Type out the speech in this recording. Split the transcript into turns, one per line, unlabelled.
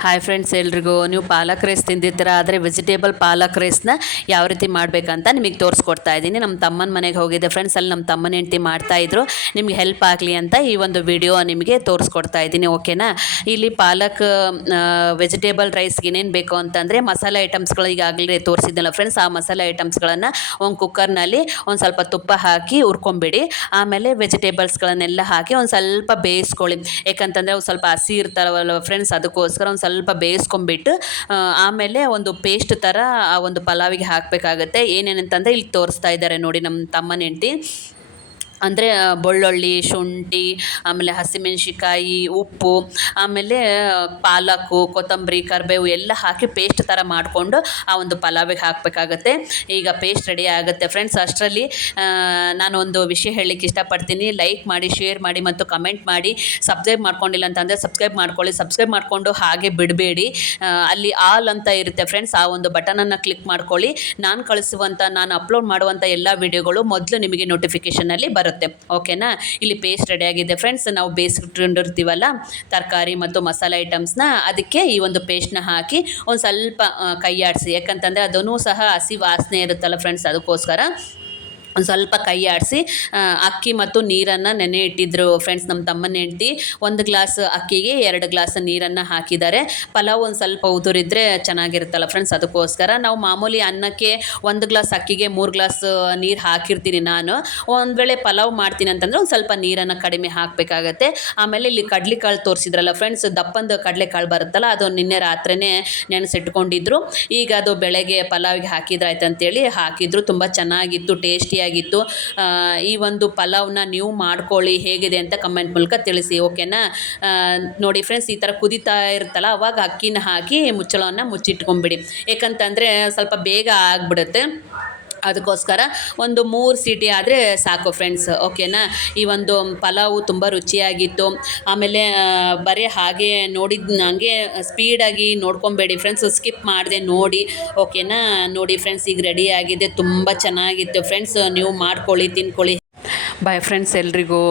Hi friends ಎಲ್ರಿಗೂ ನೀವು ಪಾಲಕ್ rice ತಿಂದಿದ್ದೀರ? ಆದರೆ ವೆಜಿಟೇಬಲ್ ಪಾಲಕ್ ರೈಸ್ನ ಯಾವ ರೀತಿ ಮಾಡಬೇಕಂತ ನಿಮಗೆ ತೋರಿಸ್ಕೊಡ್ತಾ ಇದ್ದೀನಿ. ನಮ್ಮ ತಮ್ಮನ ಮನೆಗೆ ಹೋಗಿದ್ದೆ ಫ್ರೆಂಡ್ಸ್ ಅಲ್ಲಿ ನಮ್ಮ ತಮ್ಮನ ಹೆಂಡತಿ ಮಾಡ್ತಾಯಿದ್ರು ನಿಮ್ಗೆ ಹೆಲ್ಪ್ ಆಗಲಿ ಅಂತ ಈ ಒಂದು ವಿಡಿಯೋ ನಿಮಗೆ ತೋರಿಸ್ಕೊಡ್ತಾ ಇದ್ದೀನಿ ಓಕೆನಾ ಇಲ್ಲಿ ಪಾಲಕ್ ವೆಜಿಟೇಬಲ್ ರೈಸ್ಗೆ ಏನೇನು ಬೇಕು ಅಂತಂದರೆ ಮಸಾಲೆ ಐಟಮ್ಸ್ಗಳು ಈಗಾಗಲೇ ತೋರಿಸಿದ್ದಲ್ಲ ಫ್ರೆಂಡ್ಸ್ ಆ ಮಸಾಲೆ ಐಟಮ್ಸ್ಗಳನ್ನು ಒಂದು ಕುಕ್ಕರ್ನಲ್ಲಿ ಒಂದು ಸ್ವಲ್ಪ ತುಪ್ಪ ಹಾಕಿ ಹುರ್ಕೊಂಬಿಡಿ. ಆಮೇಲೆ ವೆಜಿಟೇಬಲ್ಸ್ಗಳನ್ನೆಲ್ಲ ಹಾಕಿ ಒಂದು ಸ್ವಲ್ಪ ಬೇಯಿಸ್ಕೊಳ್ಳಿ. ಯಾಕಂತಂದರೆ ಅವು ಸ್ವಲ್ಪ ಹಸಿ ಇರ್ತಾರಲ್ಲ ಫ್ರೆಂಡ್ಸ್ ಅದಕ್ಕೋಸ್ಕರ ಒಂದು ಸ್ವಲ್ಪ ಬೇಯಿಸ್ಕೊಂಬಿಟ್ಟು ಆಮೇಲೆ ಒಂದು ಪೇಸ್ಟ್ ಥರ ಆ ಒಂದು ಪಲಾವಿಗೆ ಹಾಕಬೇಕಾಗತ್ತೆ. ಏನೇನಂತಂದರೆ ಇಲ್ಲಿ ತೋರಿಸ್ತಾ ಇದ್ದಾರೆ ನೋಡಿ ನಮ್ಮ ತಮ್ಮನ ಹೆಂಡ್ತಿ. ಅಂದರೆ ಬೆಳ್ಳುಳ್ಳಿ, ಶುಂಠಿ, ಆಮೇಲೆ ಹಸಿಮೆಣ್ಸಿಕಾಯಿ ಉಪ್ಪು, ಆಮೇಲೆ ಪಾಲಕು, ಕೊತ್ತಂಬರಿ, ಕರಿಬೇವು ಎಲ್ಲ ಹಾಕಿ ಪೇಸ್ಟ್ ಥರ ಮಾಡಿಕೊಂಡು ಆ ಒಂದು ಪಲಾವಿಗೆ ಹಾಕಬೇಕಾಗತ್ತೆ. ಈಗ ಪೇಸ್ಟ್ ರೆಡಿ ಆಗುತ್ತೆ. ಫ್ರೆಂಡ್ಸ್ ಅಷ್ಟರಲ್ಲಿ ನಾನು ಒಂದು ವಿಷಯ ಹೇಳಲಿಕ್ಕೆ ಇಷ್ಟಪಡ್ತೀನಿ. ಲೈಕ್ ಮಾಡಿ ಶೇರ್ ಮಾಡಿ ಮತ್ತು ಕಮೆಂಟ್ ಮಾಡಿ. ಸಬ್ಸ್ಕ್ರೈಬ್ ಮಾಡ್ಕೊಂಡಿಲ್ಲ ಅಂತಂದರೆ ಸಬ್ಸ್ಕ್ರೈಬ್ ಮಾಡ್ಕೊಳ್ಳಿ. ಸಬ್ಸ್ಕ್ರೈಬ್ ಮಾಡಿಕೊಂಡು ಹಾಗೆ ಬಿಡಬೇಡಿ. ಅಲ್ಲಿ ಆಲ್ ಅಂತ ಇರುತ್ತೆ. ಫ್ರೆಂಡ್ಸ್ ಆ ಒಂದು ಬಟನನ್ನು ಕ್ಲಿಕ್ ಮಾಡ್ಕೊಳ್ಳಿ. ನಾನು ಕಳಿಸುವಂಥ ನಾನು ಅಪ್ಲೋಡ್ ಮಾಡುವಂಥ ಎಲ್ಲ ವಿಡಿಯೋಗಳು ಮೊದಲು ನಿಮಗೆ ನೋಟಿಫಿಕೇಷನಲ್ಲಿ ಬರುತ್ತೆ. ಓಕೆನಾ ಇಲ್ಲಿ ಪೇಸ್ಟ್ ರೆಡಿಯಾಗಿದೆ ಫ್ರೆಂಡ್ಸ್ ನಾವು ಬೇಯಿಸ್ಕೊಂಡಿರ್ತೀವಲ್ಲ ತರಕಾರಿ ಮತ್ತು ಮಸಾಲೆ ಐಟಮ್ಸ್ನ ಅದಕ್ಕೆ ಈ ಒಂದು ಪೇಸ್ಟ್ನ ಹಾಕಿ ಒಂದು ಸ್ವಲ್ಪ ಕೈ ಆಡಿಸಿ ಯಾಕಂತಂದರೆ ಅದನ್ನು ಸಹ ಹಸಿ ವಾಸನೆ ಇರುತ್ತಲ್ಲ ಫ್ರೆಂಡ್ಸ್ ಅದಕ್ಕೋಸ್ಕರ. ಸ್ವಲ್ಪ ಕೈ ಆಡಿಸಿ ಅಕ್ಕಿ ಮತ್ತು ನೀರನ್ನು ನೆನೆ ಇಟ್ಟಿದ್ರು ಫ್ರೆಂಡ್ಸ್ ನಮ್ಮ ತಮ್ಮನ ಹೆಂಡ್ತಿ. ಒಂದು ಗ್ಲಾಸ್ ಅಕ್ಕಿಗೆ ಎರಡು ಗ್ಲಾಸ್ ನೀರನ್ನು ಹಾಕಿದ್ದಾರೆ. ಪಲಾವ್ ಒಂದು ಸ್ವಲ್ಪ ಉದುರಿದ್ರೆ ಚೆನ್ನಾಗಿರುತ್ತಲ್ಲ ಫ್ರೆಂಡ್ಸ್ ಅದಕ್ಕೋಸ್ಕರ. ನಾವು ಮಾಮೂಲಿ ಅನ್ನಕ್ಕೆ ಒಂದು ಗ್ಲಾಸ್ ಅಕ್ಕಿಗೆ ಮೂರು ಗ್ಲಾಸ್ ನೀರು ಹಾಕಿರ್ತೀನಿ ನಾನು. ಒಂದು ವೇಳೆ ಪಲಾವ್ ಮಾಡ್ತೀನಿ ಅಂತಂದರೆ ಒಂದು ಸ್ವಲ್ಪ ನೀರನ್ನು ಕಡಿಮೆ ಹಾಕಬೇಕಾಗತ್ತೆ. ಆಮೇಲೆ ಇಲ್ಲಿ ಕಡ್ಲೆಕಾಳು ತೋರಿಸಿದ್ರಲ್ಲ ಫ್ರೆಂಡ್ಸ್ ದಪ್ಪಂದು ಕಡಲೆಕಾಳು ಬರುತ್ತಲ್ಲ, ಅದು ನಿನ್ನೆ ರಾತ್ರಿನೇ ನೆನೆಸಿಟ್ಕೊಂಡಿದ್ರು. ಈಗ ಅದು ಬೆಳಗ್ಗೆ ಪಲಾವಿಗೆ ಹಾಕಿದ್ರಾಯ್ತು ಅಂತೇಳಿ ಹಾಕಿದ್ರು, ತುಂಬ ಚೆನ್ನಾಗಿತ್ತು ಟೇಸ್ಟಿಯಾಗಿತ್ತು ಆ, ಈ ಒಂದು ಪಲಾವ್ನ ನೀವು ಮಾಡ್ಕೊಳ್ಳಿ ಹೇಗಿದೆ ಅಂತ ಕಮೆಂಟ್ ಮೂಲಕ ತಿಳಿಸಿ ಓಕೆನಾ ನೋಡಿ ಫ್ರೆಂಡ್ಸ್ ಈ ಥರ ಕುದಿತಾ ಇರುತ್ತಲ್ಲ ಅವಾಗ ಅಕ್ಕಿನ ಹಾಕಿ ಮುಚ್ಚಳವನ್ನು ಮುಚ್ಚಿಟ್ಕೊಂಬಿಡಿ. ಯಾಕಂತಂದರೆ ಸ್ವಲ್ಪ ಬೇಗ ಆಗಿಬಿಡುತ್ತೆ. ಅದಕ್ಕೋಸ್ಕರ ಒಂದು ಮೂರು ಸೀಟಿ ಆದರೆ ಸಾಕು ಫ್ರೆಂಡ್ಸ್ ಓಕೆನಾ ಈ ಒಂದು ಪಲಾವು ತುಂಬ ರುಚಿಯಾಗಿತ್ತು. ಆಮೇಲೆ ಬರೀ ಹಾಗೆ ನೋಡಿದ ಹಂಗೆ ಸ್ಪೀಡಾಗಿ ನೋಡ್ಕೊಬೇಡಿ ಫ್ರೆಂಡ್ಸ್ ಸ್ಕಿಪ್ ಮಾಡಿದೆ ನೋಡಿ ಓಕೆನಾ ನೋಡಿ ಫ್ರೆಂಡ್ಸ್ ಈಗ ರೆಡಿ ಆಗಿದೆ. ತುಂಬ ಚೆನ್ನಾಗಿತ್ತು ಫ್ರೆಂಡ್ಸ್ ನೀವು ಮಾಡ್ಕೊಳ್ಳಿ, ತಿನ್ಕೊಳ್ಳಿ. ಬಾಯ್ ಫ್ರೆಂಡ್ಸ್ ಎಲ್ರಿಗೂ.